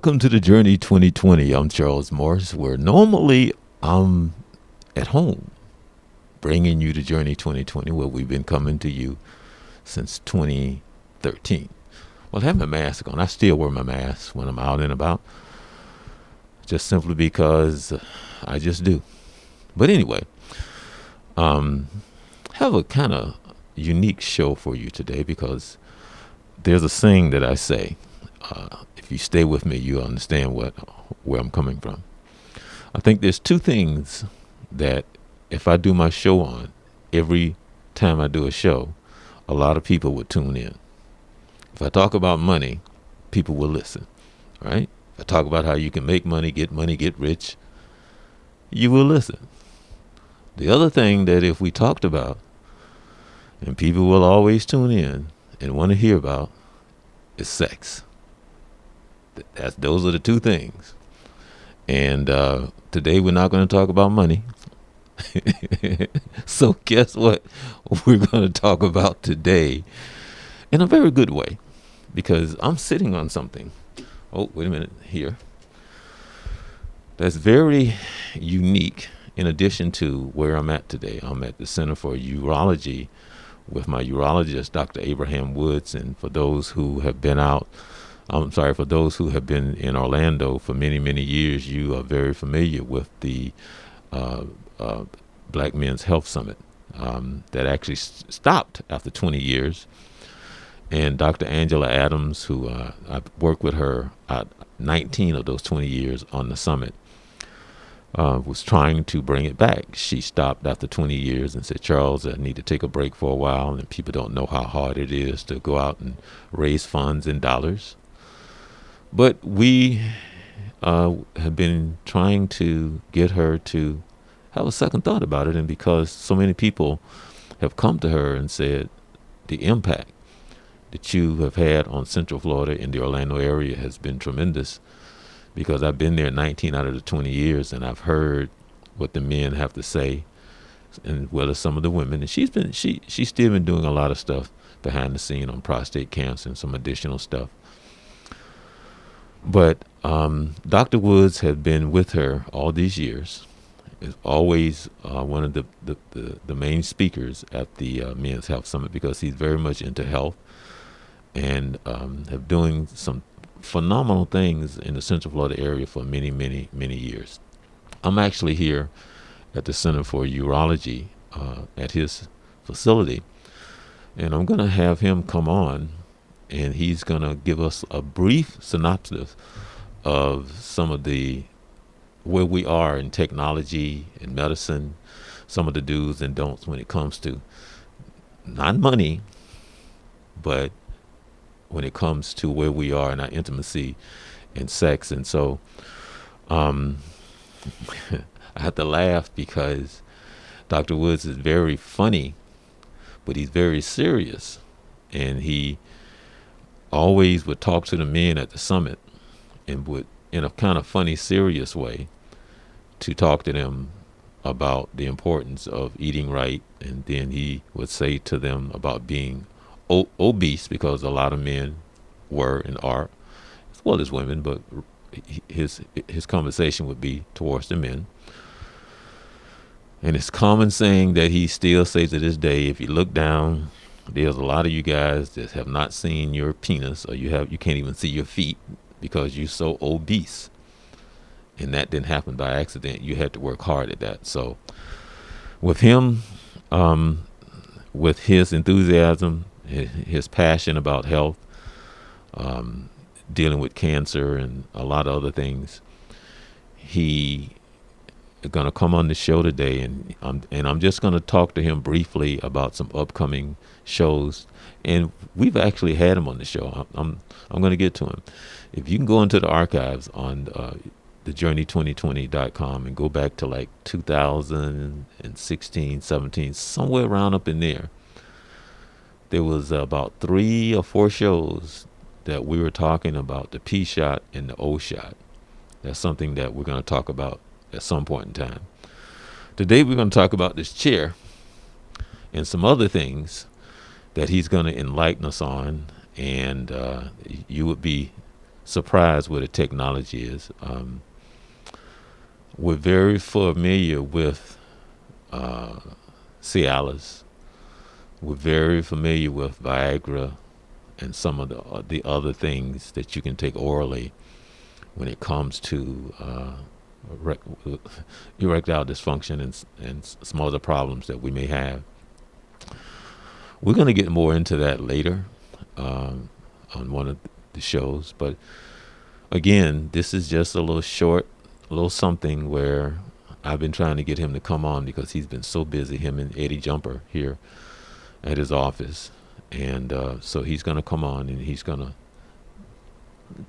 Welcome to the Journey 2020. I'm Charles Morris, where normally I'm at home bringing you the Journey 2020, where we've been coming to you since 2013. Well, I have my mask on. I still wear my mask when I'm out and about, just simply because I just do. But anyway, have a kind of unique show for you today because there's a saying that I say. If you stay with me, you understand where I'm coming from. I think there's two things that if I do my show on, every time I do a show, a lot of people would tune in. If I talk about money, people will listen, right? If I talk about how you can make money, get rich, you will listen. The other thing that if we talked about, and people will always tune in and want to hear about, is sex. Those are the two things. And today we're not going to talk about money. So guess what we're going to talk about today in a very good way, because I'm sitting on something. Oh, wait a minute here. That's very unique. In addition to where I'm at today, I'm at the Center for Urology with my urologist, Dr. Abraham Woods. And for those who have been for those who have been in Orlando for many, many years, you are very familiar with the Black Men's Health Summit that actually stopped after 20 years. And Dr. Angela Adams, who I've worked with her 19 of those 20 years on the summit, was trying to bring it back. She stopped after 20 years and said, Charles, I need to take a break for a while. And people don't know how hard it is to go out and raise funds in dollars. But we have been trying to get her to have a second thought about it. And because so many people have come to her and said the impact that you have had on Central Florida in the Orlando area has been tremendous, because I've been there 19 out of the 20 years and I've heard what the men have to say, and well as some of the women. And she's still been doing a lot of stuff behind the scene on prostate cancer and some additional stuff. But Dr. Woods has been with her all these years. Is always one of the main speakers at the Men's Health Summit, because he's very much into health and have doing some phenomenal things in the Central Florida area for many, many, many years. I'm actually here at the Center for Urology at his facility, and I'm going to have him come on, and he's going to give us a brief synopsis of some of where we are in technology and medicine, some of the do's and don'ts when it comes to not money, but when it comes to where we are in our intimacy and sex. And so I have to laugh because Dr. Woods is very funny, but he's very serious. And he always would talk to the men at the summit and would, in a kind of funny, serious way, to talk to them about the importance of eating right. And then he would say to them about being obese, because a lot of men were and are, as well as women, but his conversation would be towards the men. And it's common saying that he still says to this day, if you look down, there's a lot of you guys that have not seen your penis, or you can't even see your feet because you're so obese. And that didn't happen by accident. You had to work hard at that. So with him, with his enthusiasm, his passion about health, dealing with cancer and a lot of other things, he is going to come on the show today, and I'm just going to talk to him briefly about some upcoming shows. And we've actually had him on the show. I'm going to get to him. If you can go into the archives on thejourney2020.com and go back to like 2016, 17, somewhere around up in there was about 3 or 4 shows that we were talking about the P shot and the O shot. That's something that we're going to talk about at some point in time. Today we're going to talk about this chair and some other things that he's going to enlighten us on, and you would be surprised where the technology is. We're very familiar with Cialis. We're very familiar with Viagra and some of the other things that you can take orally when it comes to erectile dysfunction and some other problems that we may have. We're going to get more into that later on one of the shows. But again, this is just a little something where I've been trying to get him to come on because he's been so busy, him and Eddie Jumper here at his office. And so he's going to come on and he's going to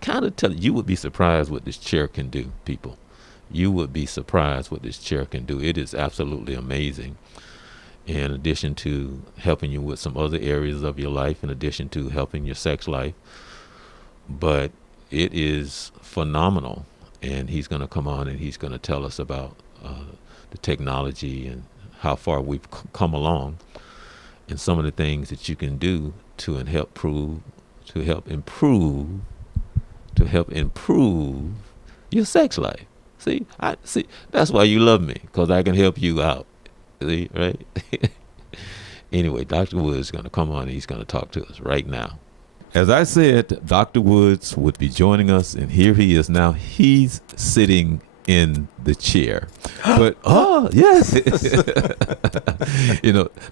kind of tell you. Would be surprised what this chair can do, people. You would be surprised what this chair can do. It is absolutely amazing. In addition to helping you with some other areas of your life, in addition to helping your sex life. But it is phenomenal. And he's going to come on and he's going to tell us about the technology and how far we've come along and some of the things that you can do to help improve your sex life. See, that's why you love me, because I can help you out. See, right? Anyway, Dr. Woods is going to come on and he's going to talk to us right now. As I said, Dr. Woods would be joining us, and here he is now. He's sitting in the chair. But, yes.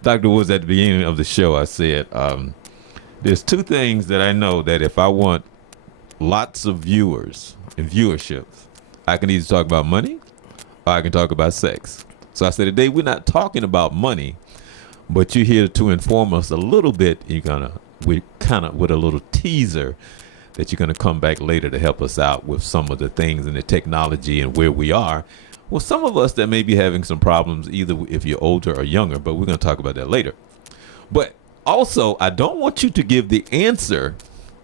Dr. Woods, at the beginning of the show, I said, there's two things that I know that if I want lots of viewers and viewership, I can either talk about money or I can talk about sex. So I said, today we're not talking about money, but you're here to inform us a little bit. We're kind of with a little teaser that you're going to come back later to help us out with some of the things in the technology and where we are. Well, some of us that may be having some problems, either if you're older or younger, but we're going to talk about that later. But also, I don't want you to give the answer,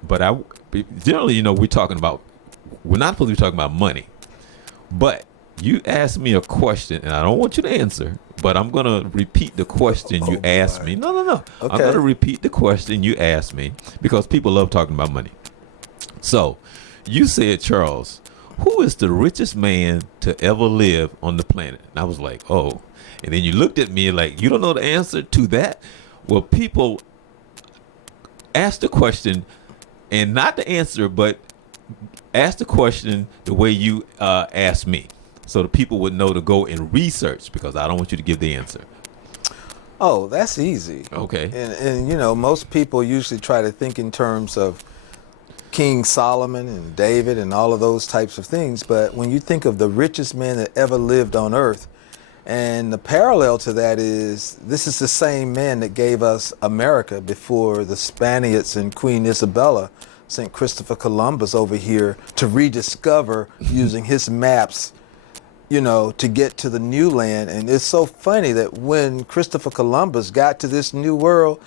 but generally, we're not supposed to be talking about money. But you asked me a question, and I don't want you to answer, but I'm going to repeat the question you asked me. No. Okay. I'm going to repeat the question you asked me because people love talking about money. So you said, Charles, who is the richest man to ever live on the planet? And I was like, oh. And then you looked at me like, you don't know the answer to that? Well, people ask the question, and not the answer, but ask the question the way you asked me. So the people would know to go and research, because I don't want you to give the answer. Oh, that's easy. Okay. And most people usually try to think in terms of King Solomon and David and all of those types of things. But when you think of the richest man that ever lived on earth, and the parallel to that is, this is the same man that gave us America before the Spaniards and Queen Isabella sent Christopher Columbus over here to rediscover using his maps to get to the new land. And it's so funny that when Christopher Columbus got to this new world,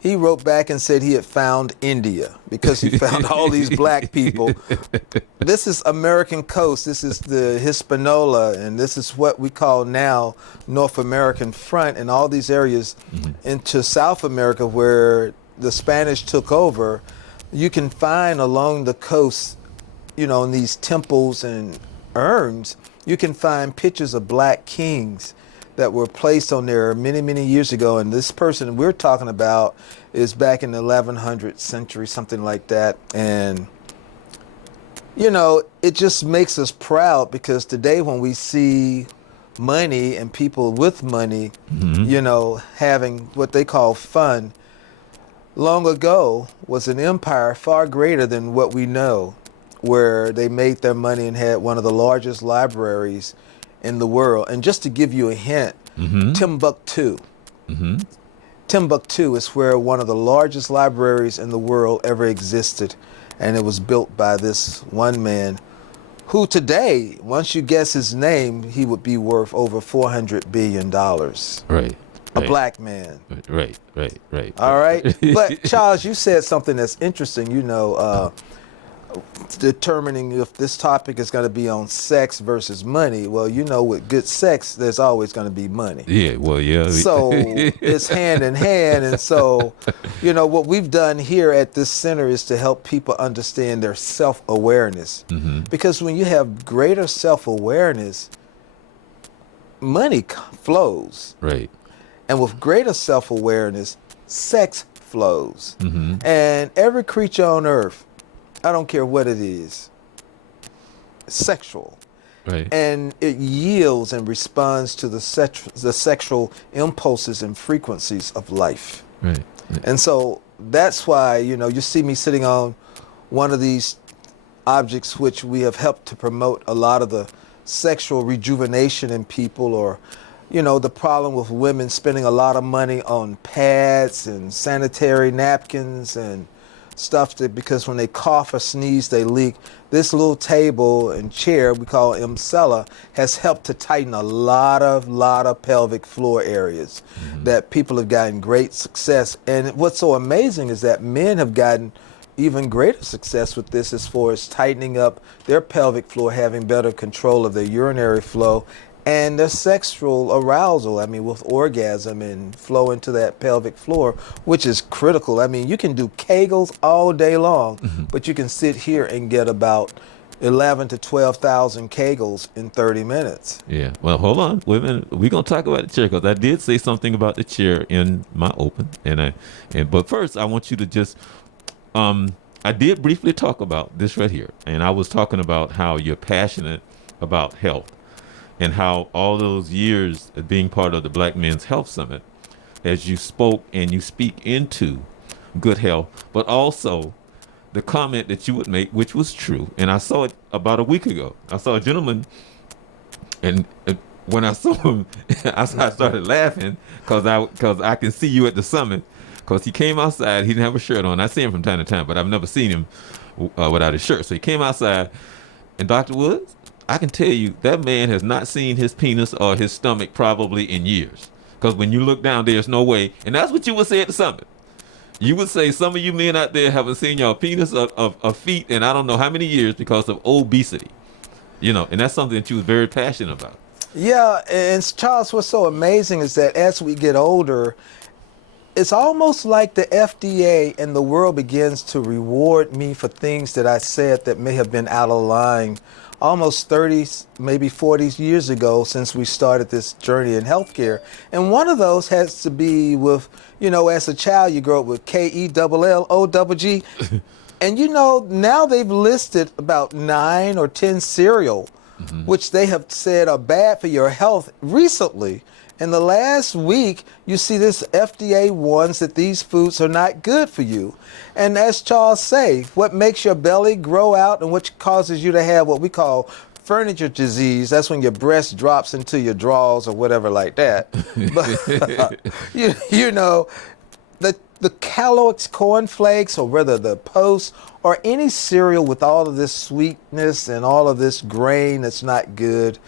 he wrote back and said he had found India because he found all these black people. This is American coast. This is the Hispaniola, and this is what we call now North American front, and all these areas into South America where the Spanish took over. You can find along the coast, in these temples and urns, you can find pictures of black kings that were placed on there many, many years ago. And this person we're talking about is back in the 1100th century, something like that. And, it just makes us proud, because today when we see money and people with money, having what they call fun, long ago was an empire far greater than what we know, where they made their money and had one of the largest libraries in the world. And just to give you a hint, Timbuktu. Timbuktu is where one of the largest libraries in the world ever existed. And it was built by this one man who today, once you guess his name, he would be worth over $400 billion. Right. A black man. Right. All right. But Charles, you said something that's interesting. determining if this topic is going to be on sex versus money. Well, you know, with good sex, there's always going to be money. Yeah, well, yeah. So it's hand in hand. And so, you know, what we've done here at this center is to help people understand their self-awareness. Because when you have greater self-awareness, money flows. Right. And with greater self-awareness, sex flows. And every creature on earth, I don't care what it is, sexual. Right. And it yields and responds to the sexual impulses and frequencies of life. Right. And so that's why, you know, you see me sitting on one of these objects which we have helped to promote a lot of the sexual rejuvenation in people, or, you know, the problem with women spending a lot of money on pads and sanitary napkins and stuff that, because when they cough or sneeze, they leak. This little table and chair we call Mcella has helped to tighten a lot of pelvic floor areas that people have gotten great success. And what's so amazing is that men have gotten even greater success with this as far as tightening up their pelvic floor, having better control of their urinary flow and their sexual arousal, I mean, with orgasm and flow into that pelvic floor, which is critical. I mean, you can do Kegels all day long, but you can sit here and get about 11 to 12,000 Kegels in 30 minutes. Yeah. Well, hold on. Wait a minute. We're gonna talk about the chair because I did say something about the chair in my open, but first I want you to just I did briefly talk about this right here, and I was talking about how you're passionate about health. And how all those years of being part of the Black Men's Health Summit, as you spoke and you speak into good health, but also the comment that you would make, which was true. And I saw it about a week ago. I saw a gentleman, and when I saw him, I started laughing because I can see you at the summit, because he came outside. He didn't have a shirt on. I see him from time to time, but I've never seen him without a shirt. So he came outside, and Dr. Woods, I can tell you that man has not seen his penis or his stomach probably in years. Because when you look down, there's no way. And that's what you would say at the summit. You would say some of you men out there haven't seen your penis or feet in I don't know how many years because of obesity. You know, and that's something that you was very passionate about. Yeah, and Charles, what's so amazing is that as we get older, it's almost like the FDA and the world begins to reward me for things that I said that may have been out of line almost 30, maybe 40 years ago since we started this journey in healthcare. And one of those has to be with, you know, as a child, you grow up with KELLOGG. And, you know, now they've listed about 9 or 10 cereal, which they have said are bad for your health recently. In the last week, you see this FDA warns that these foods are not good for you. And as Charles say, what makes your belly grow out and what causes you to have what we call furniture disease, that's when your breast drops into your drawers or whatever like that. But, you know, the Kellogg's cornflakes, or whether the Post or any cereal with all of this sweetness and all of this grain that's not good,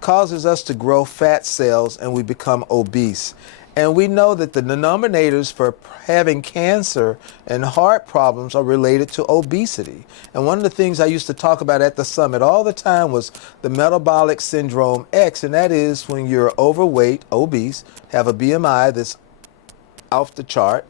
causes us to grow fat cells and we become obese. And we know that the denominators for having cancer and heart problems are related to obesity. And one of the things I used to talk about at the summit all the time was the metabolic syndrome X, and that is when you're overweight, obese, have a BMI that's off the chart,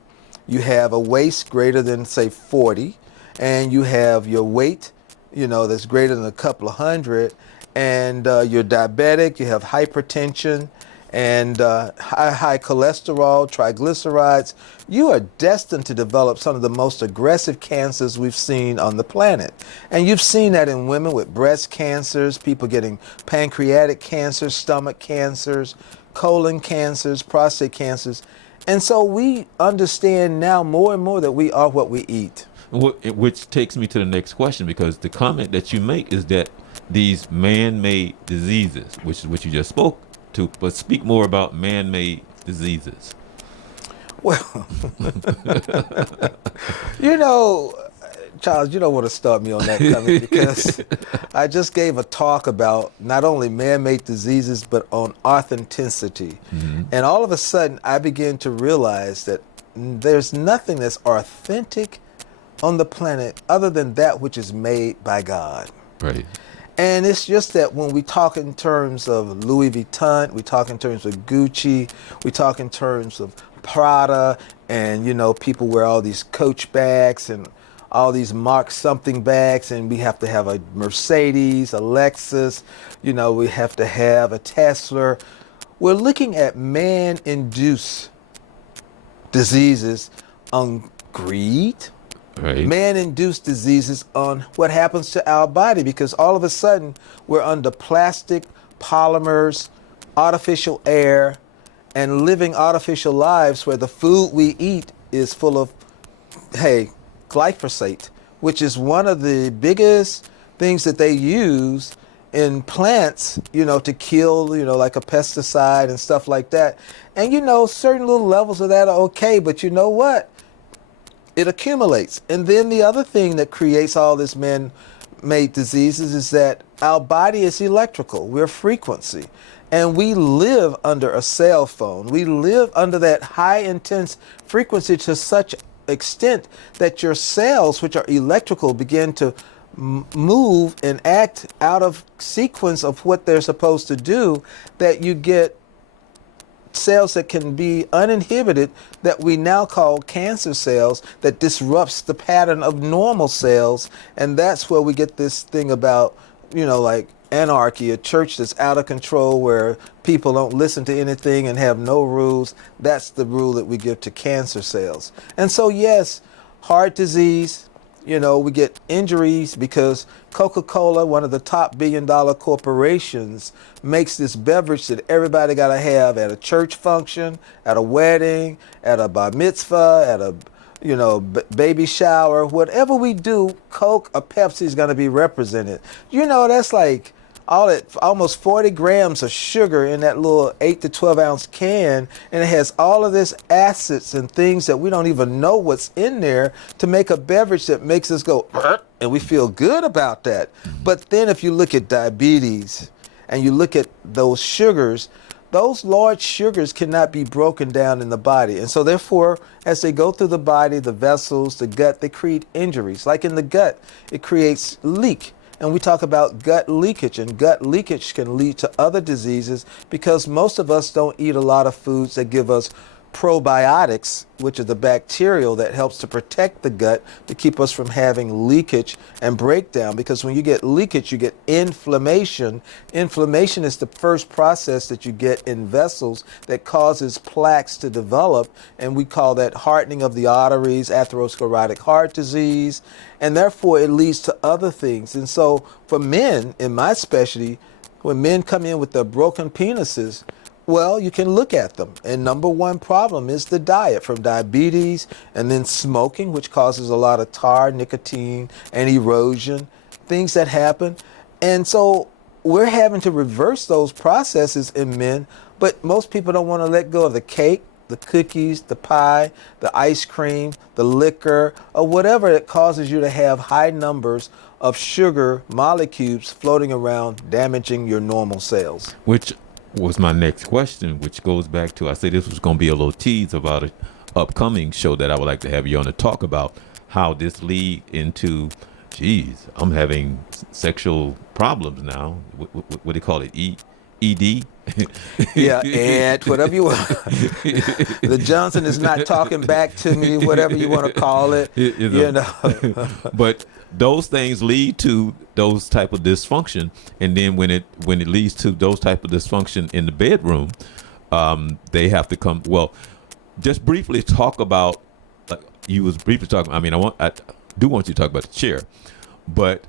you have a waist greater than, say, 40, and you have your weight, you know, that's greater than a couple of hundred, and you're diabetic, you have hypertension, and high cholesterol, triglycerides, you are destined to develop some of the most aggressive cancers we've seen on the planet. And you've seen that in women with breast cancers, people getting pancreatic cancers, stomach cancers, colon cancers, prostate cancers. And so we understand now more and more that we are what we eat. Which takes me to the next question, because the comment that you make is that these man-made diseases, which is what you just spoke to, but speak more about man-made diseases. Well, you know, Charles, you don't want to start me on that comment, because I just gave a talk about not only man-made diseases, but on authenticity. And all of a sudden, I began to realize that there's nothing that's authentic on the planet other than that which is made by God. Right. And it's just that when we talk in terms of Louis Vuitton, we talk in terms of Gucci, we talk in terms of Prada, and you know, people wear all these Coach bags and all these Mark something bags, and we have to have a Mercedes, a Lexus, you know, we have to have a Tesla. We're looking at man-induced diseases on greed, Right. man-induced diseases on what happens to our body, because all of a sudden we're under plastic, polymers, artificial air, and living artificial lives where the food we eat is full of, hey, glyphosate, which is one of the biggest things that they use in plants, you know, to kill, you know, like a pesticide and stuff like that. And you know, certain little levels of that are okay, but you know what? It accumulates. And then the other thing that creates all this man-made diseases is that our body is electrical. We're frequency. And we live under a cell phone. We live under that high intense frequency to such extent that your cells, which are electrical, begin to move and act out of sequence of what they're supposed to do, that you get cells that can be uninhibited that we now call cancer cells, that disrupts the pattern of normal cells. And that's where we get this thing about, you know, like anarchy, a church that's out of control where people don't listen to anything and have no rules. That's the rule that we give to cancer cells. And so yes, heart disease, you know, we get injuries because Coca-Cola, one of the top billion-dollar corporations, makes this beverage that everybody got to have at a church function, at a wedding, at a bar mitzvah, at a, you know, baby shower. Whatever we do, Coke or Pepsi is going to be represented. You know, that's like almost 40 grams of sugar in that little 8 to 12 ounce can, and it has all of this acids and things that we don't even know what's in there to make a beverage that makes us go, and we feel good about that. But then if you look at diabetes and you look at those sugars, those large sugars cannot be broken down in the body. And so therefore, as they go through the body, the vessels, the gut, they create injuries. Like in the gut, it creates leak. And we talk about gut leakage, and gut leakage can lead to other diseases because most of us don't eat a lot of foods that give us probiotics, which are the bacterial that helps to protect the gut to keep us from having leakage and breakdown. Because when you get leakage, you get inflammation. Inflammation is the first process that you get in vessels that causes plaques to develop, and we call that hardening of the arteries, atherosclerotic heart disease, and therefore it leads to other things. And so for men, in my specialty, when men come in with their broken penises, well, you can look at them. And number one problem is the diet, from diabetes and then smoking, which causes a lot of tar, nicotine, and erosion, things that happen. And so we're having to reverse those processes in men, but most people don't want to let go of the cake, the cookies, the pie, the ice cream, the liquor, or whatever that causes you to have high numbers of sugar molecules floating around, damaging your normal cells. Which was my next question, which goes back to, I said this was going to be a little tease about an upcoming show that I would like to have you on to talk about how this lead into, geez, I'm having sexual problems now. What do you call it? ED? Yeah, and whatever you want. The Johnson is not talking back to me, whatever you want to call it. You know. But those things lead to those type of dysfunction, and then when it leads to those type of dysfunction in the bedroom, they have to come. Well, just briefly talk about. You was briefly talking. I mean, I do want you to talk about the chair, but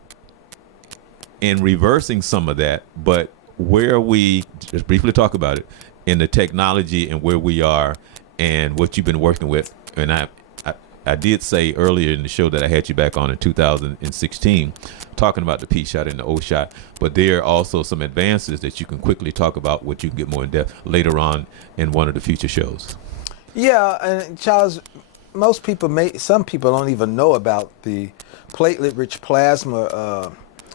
in reversing some of that, but where we just briefly talk about it in the technology and where we are and what you've been working with. And I did say earlier in the show that I had you back on in 2016 talking about the P shot and the O shot, but there are also some advances that you can quickly talk about, what you can get more in depth later on in one of the future shows. Yeah, and Charles, some people don't even know about the platelet-rich plasma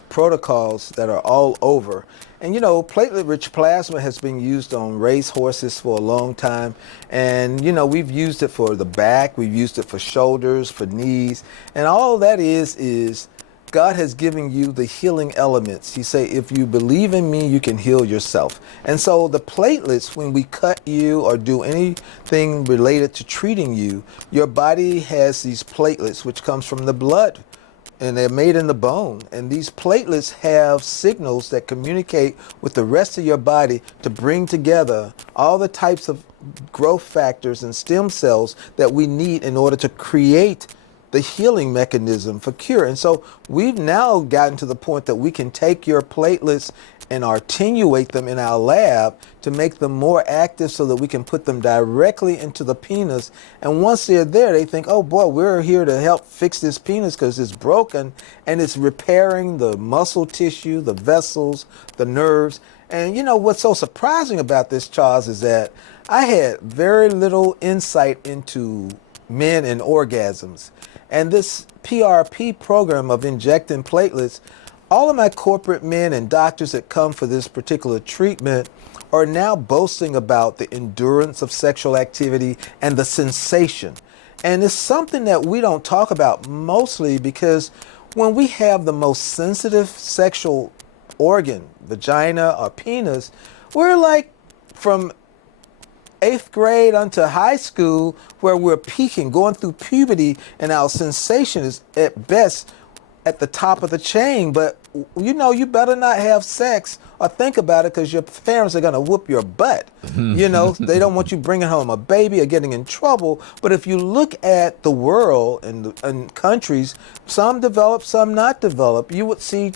protocols that are all over. And platelet-rich plasma has been used on race horses for a long time. And, we've used it for the back, we've used it for shoulders, for knees. And all that is God has given you the healing elements. He say, if you believe in me, you can heal yourself. And so the platelets, when we cut you or do anything related to treating you, your body has these platelets, which comes from the blood, and they're made in the bone. And these platelets have signals that communicate with the rest of your body to bring together all the types of growth factors and stem cells that we need in order to create the healing mechanism for cure. And so we've now gotten to the point that we can take your platelets and attenuate them in our lab to make them more active so that we can put them directly into the penis. And once they're there, they think, oh boy, we're here to help fix this penis because it's broken, and it's repairing the muscle tissue, the vessels, the nerves. And what's so surprising about this, Charles, is that I had very little insight into men and orgasms. And this PRP program of injecting platelets, all of my corporate men and doctors that come for this particular treatment are now boasting about the endurance of sexual activity and the sensation. And it's something that we don't talk about mostly because when we have the most sensitive sexual organ, vagina or penis, we're like from 8th grade unto high school where we're peaking, going through puberty, and our sensation is at best at the top of the chain. But you better not have sex or think about it because your parents are going to whoop your butt. They don't want you bringing home a baby or getting in trouble. But if you look at the world and countries, some develop, some not develop, you would see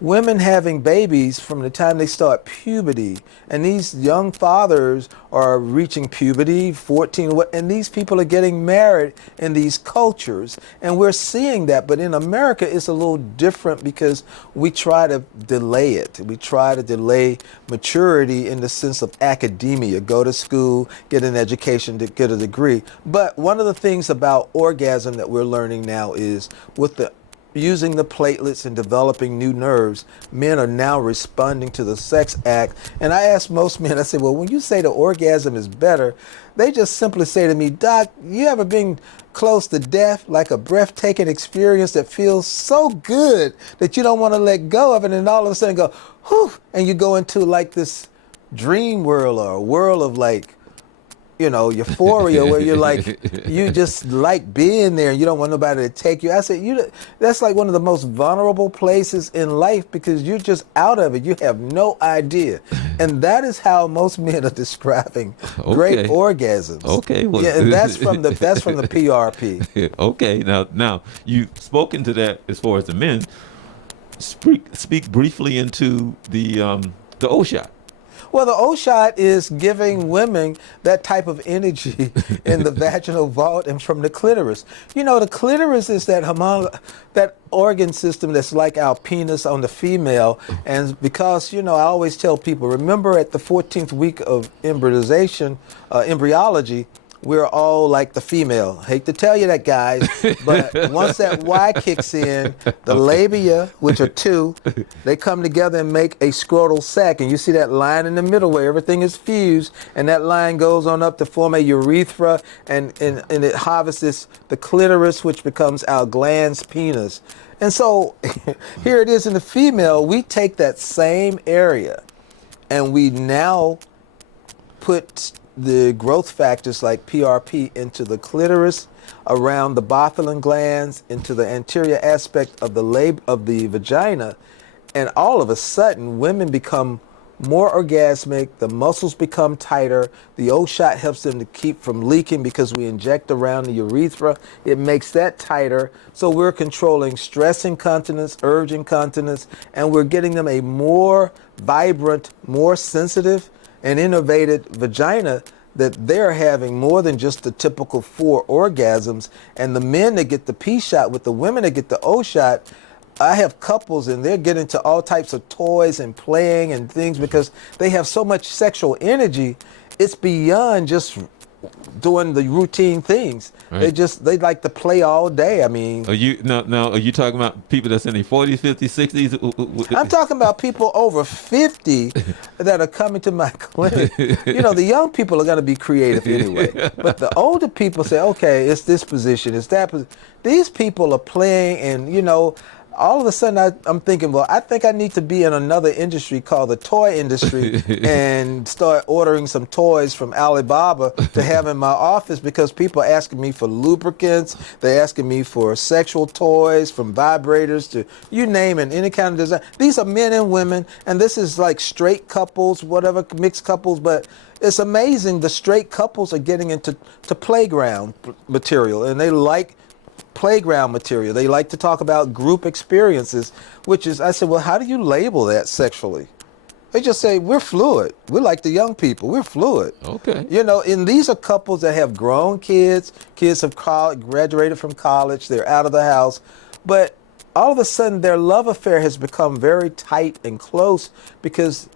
women having babies from the time they start puberty. And these young fathers are reaching puberty, 14, and these people are getting married in these cultures. And we're seeing that. But in America, it's a little different because we try to delay it. We try to delay maturity in the sense of academia. Go to school, get an education to get a degree. But one of the things about orgasm that we're learning now is with the using the platelets and developing new nerves, men are now responding to the sex act. And I ask most men, I say, well, when you say the orgasm is better, they just simply say to me, Doc, you ever been close to death, like a breathtaking experience that feels so good that you don't want to let go of it, and all of a sudden go, whew, and you go into like this dream world or a world of like, euphoria where you're like, you just like being there and you don't want nobody to take you. I said, that's like one of the most vulnerable places in life because you're just out of it. You have no idea. And that is how most men are describing great orgasms. Okay. Well, yeah, and that's from the PRP. Okay. Now you've spoken to that as far as the men. Speak briefly into the O shot. Well, the O shot is giving women that type of energy in the vaginal vault and from the clitoris. The clitoris is that organ system that's like our penis on the female. And because, I always tell people, remember at the 14th week of embryology, we're all like the female. Hate to tell you that, guys, but once that Y kicks in, the labia, which are two, they come together and make a scrotal sac. And you see that line in the middle where everything is fused, and that line goes on up to form a urethra, and it harvests the clitoris, which becomes our glans penis. And so here it is in the female. We take that same area, and we now put the growth factors like PRP into the clitoris, around the Bartholin glands, into the anterior aspect of the vagina, and all of a sudden women become more orgasmic, the muscles become tighter, the O shot helps them to keep from leaking because we inject around the urethra, it makes that tighter, so we're controlling stress incontinence, urge incontinence, and we're getting them a more vibrant, more sensitive, and innervated vagina that they're having more than just the typical 4 orgasms. And the men that get the P shot with the women that get the O shot, I have couples and they're getting to all types of toys and playing and things because they have so much sexual energy. It's beyond just doing the routine things. Right. They like to play all day. I mean, Are you now? Are you talking about people that's in their 40s, 50s, 60s? I'm talking about people over 50 that are coming to my clinic. You know, the young people are going to be creative anyway. But the older people say, okay, it's this position, it's that position. These people are playing, and, you know, all of a sudden I'm thinking, well, I think I need to be in another industry called the toy industry and start ordering some toys from Alibaba to have in my office, because people are asking me for lubricants. They're asking me for sexual toys, from vibrators to you name it, any kind of design. These are men and women, and this is like straight couples, whatever, mixed couples, but it's amazing the straight couples are getting into playground material, and they like playground material. They like to talk about group experiences, which is, I said, well, how do you label that sexually? They just say, we're fluid. We're like the young people. We're fluid. Okay. You know, and these are couples that have grown kids. Kids have graduated from college. They're out of the house. But all of a sudden, their love affair has become very tight and close because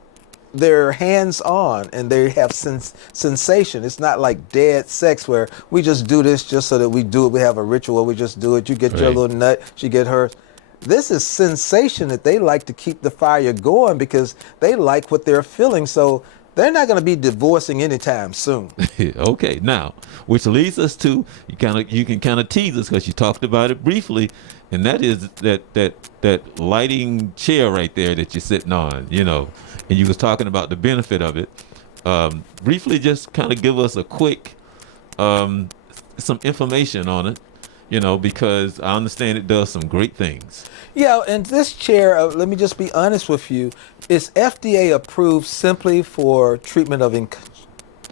they're hands-on and they have sensation. It's not like dead sex where we just do this just so that we do it. We have a ritual. We just do it. You get your Right. little nut. She get hers. This is sensation that they like to keep the fire going because they like what they're feeling. So they're not going to be divorcing anytime soon. Okay, now, which leads us to you can kind of tease us because you talked about it briefly, and that is that lighting chair right there that you're sitting on, you know, and you was talking about the benefit of it. Briefly, just kind of give us a quick some information on it, you know, because I understand it does some great things. Yeah, and this chair, let me just be honest with you, is FDA approved simply for treatment of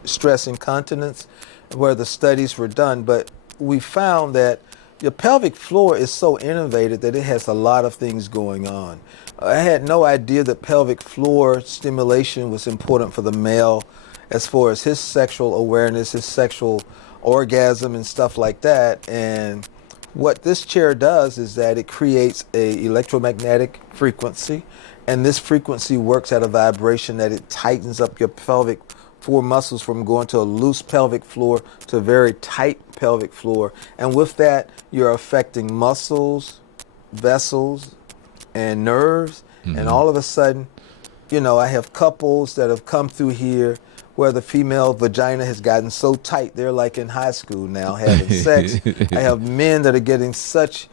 stress incontinence, where the studies were done. But we found that your pelvic floor is so innovative that it has a lot of things going on. I had no idea that pelvic floor stimulation was important for the male as far as his sexual awareness, his sexual orgasm and stuff like that. And what this chair does is that it creates a electromagnetic frequency, and this frequency works at a vibration that it tightens up your pelvic floor muscles from going to a loose pelvic floor to a very tight pelvic floor. And with that, you're affecting muscles, vessels, and nerves. Mm-hmm. And all of a sudden, you know, I have couples that have come through here where the female vagina has gotten so tight, they're like in high school now having sex. I have men that are getting such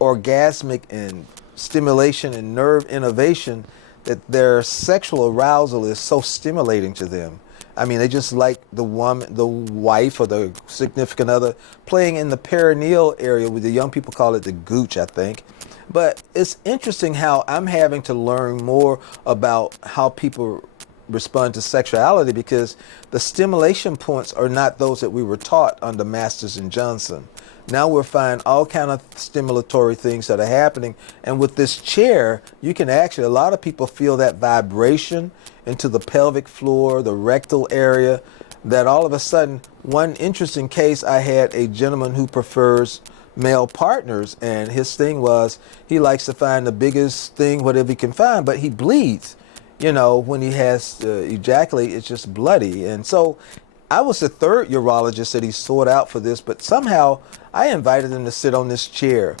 orgasmic and stimulation and nerve innovation that their sexual arousal is so stimulating to them. I mean, they just like the woman, the wife or the significant other playing in the perineal area, where the young people call it the gooch, I think. But it's interesting how I'm having to learn more about how people respond to sexuality, because the stimulation points are not those that we were taught under Masters and Johnson. Now we're finding all kind of stimulatory things that are happening. And with this chair, you can actually, a lot of people feel that vibration into the pelvic floor, the rectal area, that all of a sudden, one interesting case, I had a gentleman who prefers male partners, and his thing was he likes to find the biggest thing, whatever he can find, but he bleeds. You know, when he has to ejaculate, it's just bloody. And so I was the third urologist that he sought out for this, but somehow I invited him to sit on this chair.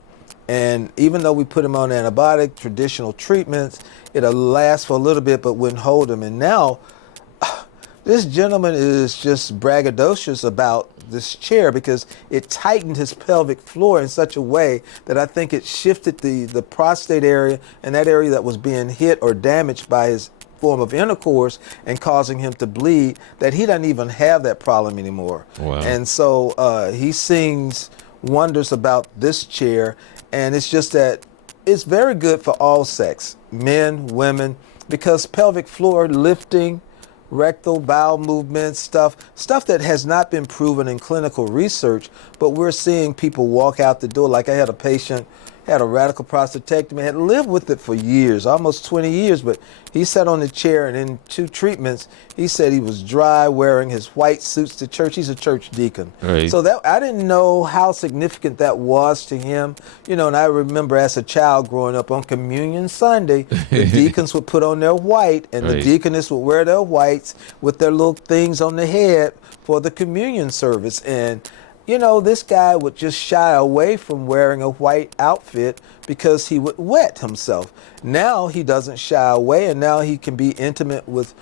And even though we put him on antibiotic, traditional treatments, it'll last for a little bit, but wouldn't hold him. And now this gentleman is just braggadocious about this chair because it tightened his pelvic floor in such a way that I think it shifted the prostate area and that area that was being hit or damaged by his form of intercourse and causing him to bleed, that he doesn't even have that problem anymore. Wow. And so he sings wonders about this chair, and it's just that it's very good for all sex, men, women, because pelvic floor lifting, rectal bowel movements, stuff that has not been proven in clinical research, but we're seeing people walk out the door. Like I had a patient, had a radical prostatectomy, had lived with it for years, almost 20 years, but he sat on the chair, and in 2 treatments, he said he was dry, wearing his white suits to church. He's a church deacon. Right. So that I didn't know how significant that was to him. You know, and I remember as a child growing up on Communion Sunday, the deacons would put on their white, and the Right. deaconess would wear their whites with their little things on the head for the communion service. And you know, this guy would just shy away from wearing a white outfit because he would wet himself. Now he doesn't shy away, and now he can be intimate with,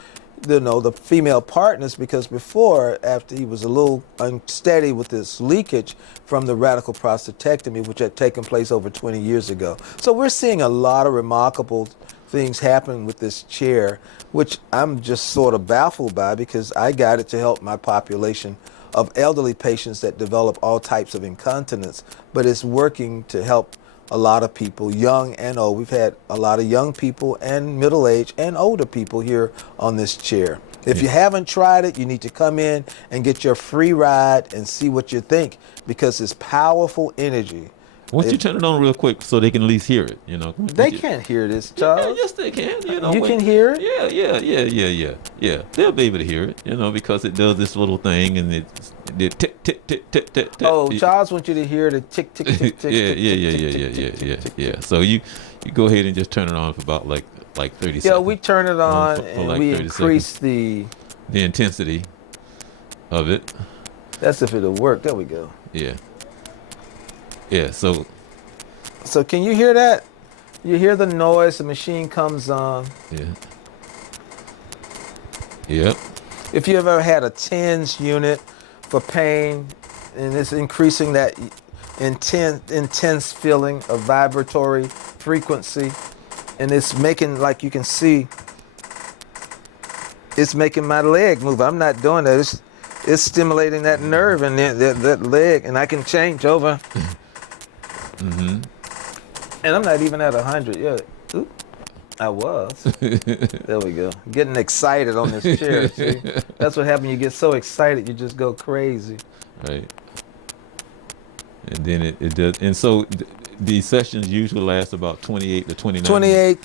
you know, the female partners, because before, after he was a little unsteady with this leakage from the radical prostatectomy, which had taken place over 20 years ago. So we're seeing a lot of remarkable things happen with this chair, which I'm just sort of baffled by, because I got it to help my population of elderly patients that develop all types of incontinence, but it's working to help a lot of people, young and old. We've had a lot of young people and middle-aged and older people here on this chair. If you haven't tried it, you need to come in and get your free ride and see what you think, because it's powerful energy. Why don't you turn it on real quick so they can at least hear it? You know, They can't hear this, Yeah, Charles. yes, they can. You know, You can hear it? Yeah. They'll be able to hear it. You know, because it does this little thing, and it tick tick tick tick tick. Oh, It- Charles wants you to hear the tick, tick, tick, tick. yeah, tick, yeah, tick, yeah, tick, yeah, tick, yeah, tick, yeah, tick, yeah, tick, tick. yeah. So you go ahead and just turn it on for about like 30 Yeah, seconds. we turn it on for and like we 30 increase seconds. The intensity of it. that's if it'll work. There we go. Yeah. Yeah. So So can you hear that? You hear the noise, the machine comes on. yeah. Yep. If you ever had a TENS unit for pain, and it's increasing that intense feeling of vibratory frequency, and it's making, like you can see, it's making my leg move. I'm not doing that. It's stimulating that nerve in that leg, and I can change over. Mm-hmm. And I'm not even at 100 yet. Oop, I was. There we go. Getting excited on this chair. See? That's what happens. You get so excited, you just go crazy. Right. And then it does. And so these sessions usually last about 28 to 29. 28,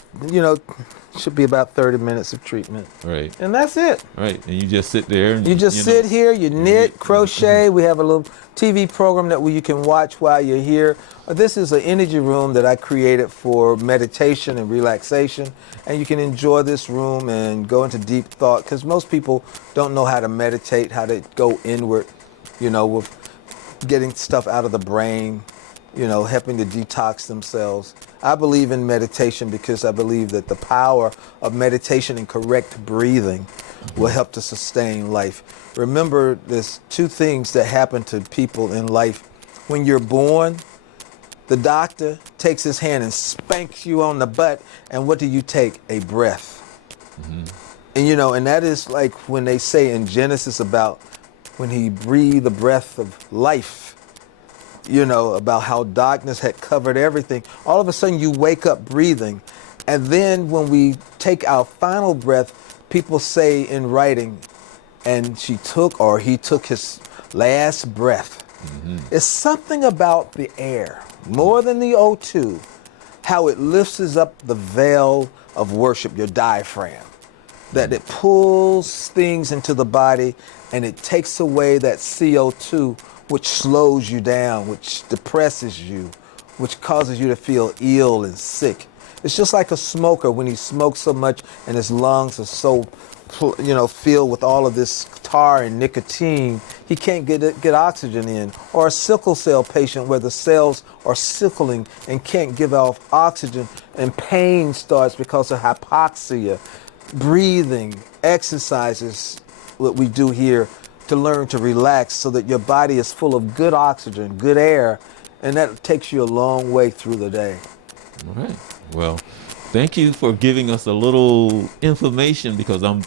should be about 30 minutes of treatment. Right. And that's it. Right. And you just sit there. And, You just sit here, you knit, crochet. We have a little TV program that you can watch while you're here. This is an energy room that I created for meditation and relaxation. And you can enjoy this room and go into deep thought, because most people don't know how to meditate, how to go inward, with getting stuff out of the brain, helping to detox themselves. I believe in meditation because I believe that the power of meditation and correct breathing will help to sustain life. Remember, there's 2 things that happen to people in life. When you're born, the doctor takes his hand and spanks you on the butt, and what do you take? A breath. Mm-hmm. And and that is like when they say in Genesis about when he breathed the breath of life, about how darkness had covered everything. All of a sudden you wake up breathing. And then when we take our final breath, people say in writing, and he took his last breath. Mm-hmm. It's something about the air, more than the O2, how it lifts up the veil of worship, your diaphragm, that it pulls things into the body and it takes away that CO2, which slows you down, which depresses you, which causes you to feel ill and sick. It's just like a smoker when he smokes so much and his lungs are so, filled with all of this tar and nicotine, he can't get oxygen in. Or a sickle cell patient where the cells are sickling and can't give off oxygen, and pain starts because of hypoxia. Breathing, exercises, what we do here to learn to relax so that your body is full of good oxygen, good air, and that takes you a long way through the day. All right. Well, thank you for giving us a little information, because I'm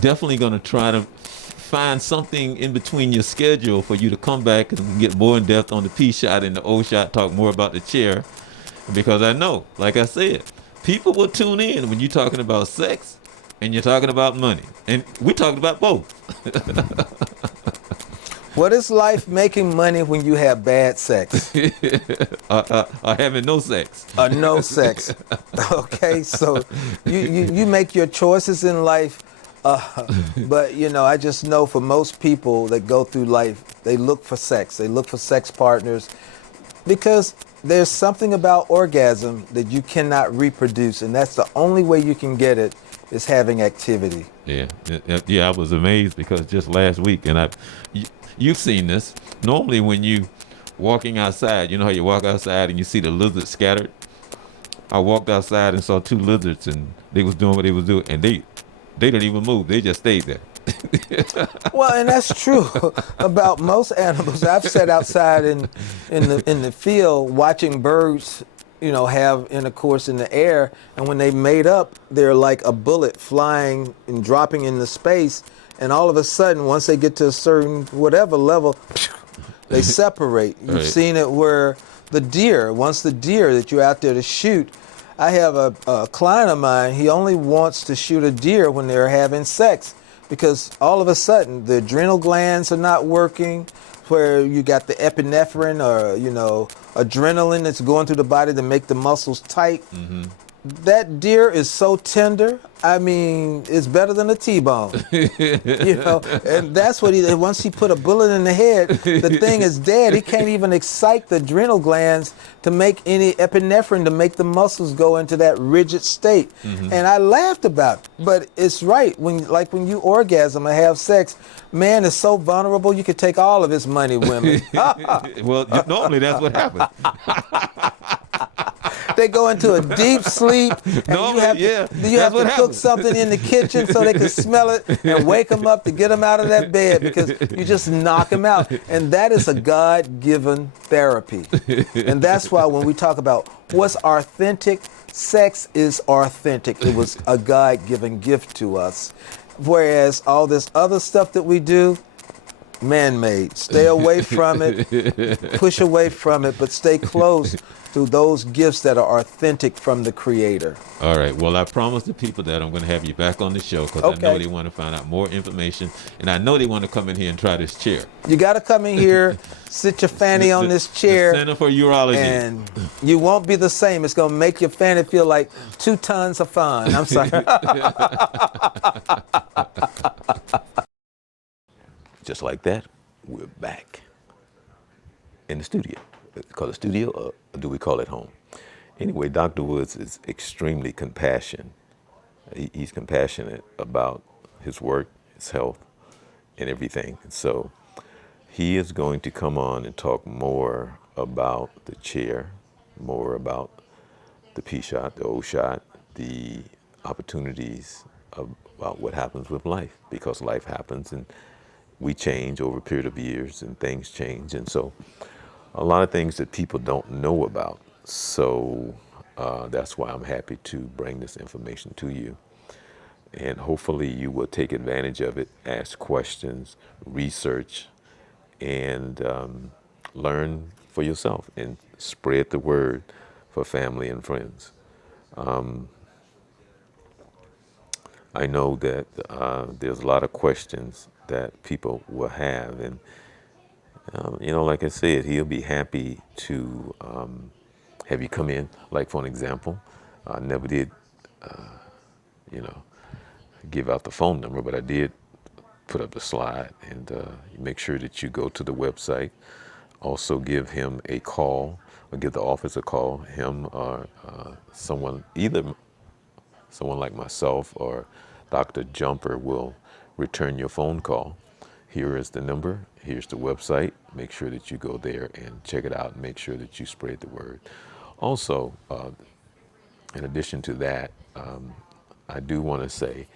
definitely going to try to find something in between your schedule for you to come back and get more in depth on the P shot and the O shot, talk more about the chair, because I know, like I said, people will tune in when you're talking about sex and you're talking about money, and we're talking about both. What is life making money when you have bad sex? Having no sex. No sex. Okay, so you make your choices in life, but I just know for most people that go through life, they look for sex. They look for sex partners because there's something about orgasm that you cannot reproduce, and that's the only way you can get it is having activity. Yeah. I was amazed because just last week, and you've seen this. Normally, when you walking outside, you know how you walk outside and you see the lizards scattered. I walked outside and saw two lizards, and they was doing what they was doing, and they didn't even move. They just stayed there. Well, and that's true about most animals. I've sat outside in the field watching birds, have intercourse in the air, and when they mate up, they're like a bullet flying and dropping into space, and all of a sudden, once they get to a certain whatever level, they separate. You've Right. seen it where once the deer that you're out there to shoot, I have a client of mine, he only wants to shoot a deer when they're having sex because all of a sudden the adrenal glands are not working, where you got the epinephrine or, adrenaline that's going through the body to make the muscles tight. Mm-hmm. That deer is so tender. I mean, it's better than a T-bone. And that's what once he put a bullet in the head, the thing is dead. He can't even excite the adrenal glands to make any epinephrine to make the muscles go into that rigid state. Mm-hmm. And I laughed about it, but it's right. When you orgasm or have sex, man is so vulnerable, you could take all of his money, women. Well, normally that's what happens. They go into a deep sleep, and Normally, you have to cook something in the kitchen so they can smell it and wake them up to get them out of that bed because you just knock them out. And that is a God-given therapy. And that's why when we talk about what's authentic, sex is authentic. It was a God-given gift to us. Whereas all this other stuff that we do, man-made. Stay away from it, push away from it, but stay close to those gifts that are authentic from the Creator. All right. Well, I promised the people that I'm going to have you back on the show because I know they want to find out more information, and I know they want to come in here and try this chair. You got to come in here, sit your fanny on this chair, the Center for Urology, and you won't be the same. It's going to make your fanny feel like 2 tons of fun. I'm sorry. Just like that, we're back in the studio. Call it studio, or do we call it home? Anyway, Dr. Woods is extremely compassionate. He's compassionate about his work, his health, and everything. So he is going to come on and talk more about the chair, more about the P shot, the O shot, the opportunities about what happens with life, because life happens and we change over a period of years and things change. And so a lot of things that people don't know about. So that's why I'm happy to bring this information to you. And hopefully you will take advantage of it, ask questions, research, and learn for yourself and spread the word for family and friends. I know that there's a lot of questions that people will have, and like I said, he'll be happy to have you come in. Like, for an example, I never did, give out the phone number, but I did put up the slide, and you make sure that you go to the website. Also give him a call, or give the office a call, him or someone, either someone like myself or Dr. Jumper will return your phone call. Here is the number, here's the website. Make sure that you go there and check it out and make sure that you spread the word. Also, in addition to that, I do want to say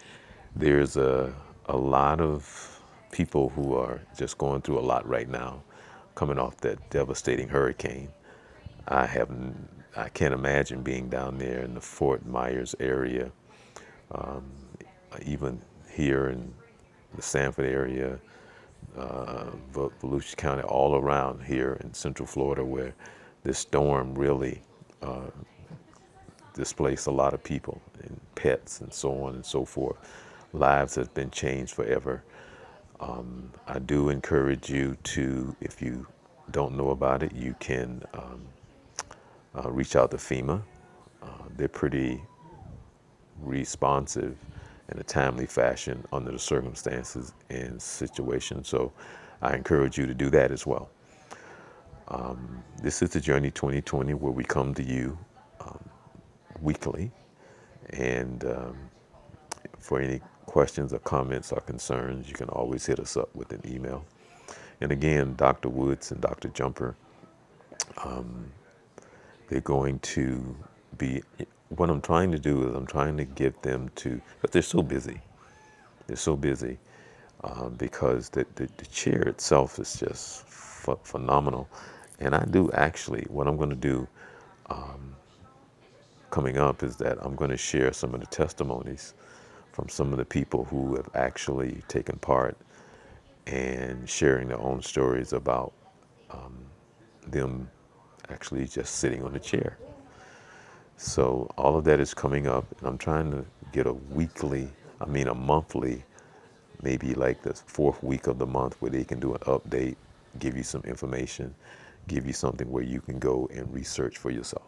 there's a lot of people who are just going through a lot right now, coming off that devastating hurricane. I can't imagine being down there in the Fort Myers area, even here in the Sanford area, Volusia County, all around here in Central Florida, where this storm really displaced a lot of people and pets and so on and so forth. Lives have been changed forever. I do encourage you to, if you don't know about it, you can reach out to FEMA. They're pretty responsive in a timely fashion under the circumstances and situations. So I encourage you to do that as well. This is the Journey 2020 where we come to you weekly. And for any questions or comments or concerns, you can always hit us up with an email. And again, Dr. Woods and Dr. Jumper, they're going to be, what I'm trying to do is I'm trying to get them to, but they're so busy. They're so busy because the chair itself is just phenomenal. And I do actually, what I'm going to do coming up is that I'm going to share some of the testimonies from some of the people who have actually taken part and sharing their own stories about them actually just sitting on a chair. So all of that is coming up, and I'm trying to get a monthly, maybe like the fourth week of the month where they can do an update, give you some information, give you something where you can go and research for yourself.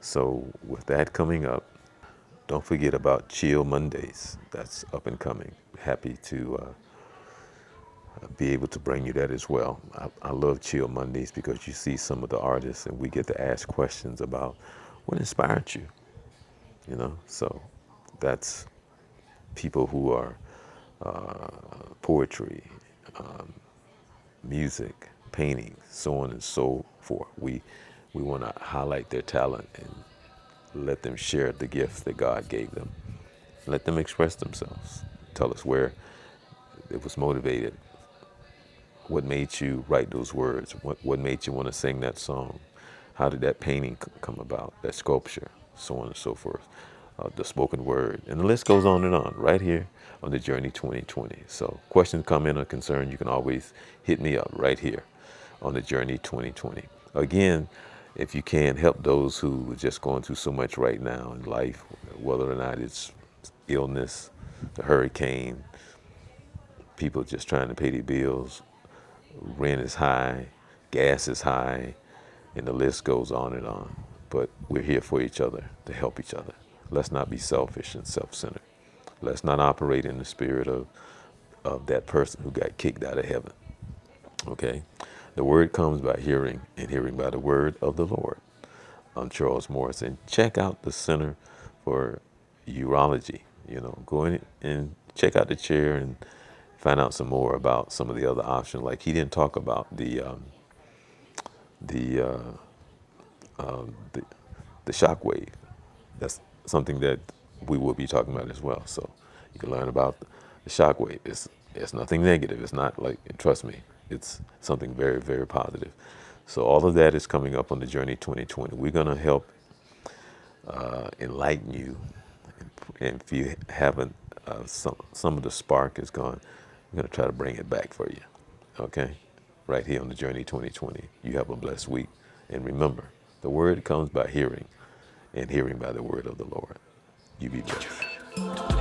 So with that coming up, don't forget about Chill Mondays. That's up and coming. Happy to be able to bring you that as well. I love Chill Mondays because you see some of the artists and we get to ask questions about what inspired you, So that's people who are poetry, music, painting, so on and so forth. We want to highlight their talent and let them share the gifts that God gave them. Let them express themselves. Tell us where it was motivated. What made you write those words? What made you want to sing that song? How did that painting come about? That sculpture, so on and so forth. The spoken word, and the list goes on and on right here on the Journey 2020. So questions, comment, or concern, you can always hit me up right here on the Journey 2020. Again, if you can help those who are just going through so much right now in life, whether or not it's illness, the hurricane, people just trying to pay their bills, rent is high, gas is high, and the list goes on and on. But we're here for each other, to help each other. Let's not be selfish and self-centered. Let's not operate in the spirit of that person who got kicked out of heaven. Okay? The word comes by hearing, and hearing by the word of the Lord. I'm Charles Morrison. Check out the Center for Urology. Go in and check out the chair and find out some more about some of the other options. Like he didn't talk about the the shock wave. That's something that we will be talking about as well. So you can learn about the shock wave. It's nothing negative. It's not like, trust me, it's something very, very positive. So all of that is coming up on the Journey 2020. We're going to help enlighten you. And if you haven't, some of the spark is gone, we're going to try to bring it back for you. Okay? Right here on the Journey 2020. You have a blessed week. And remember, the word comes by hearing, and hearing by the word of the Lord. You be blessed.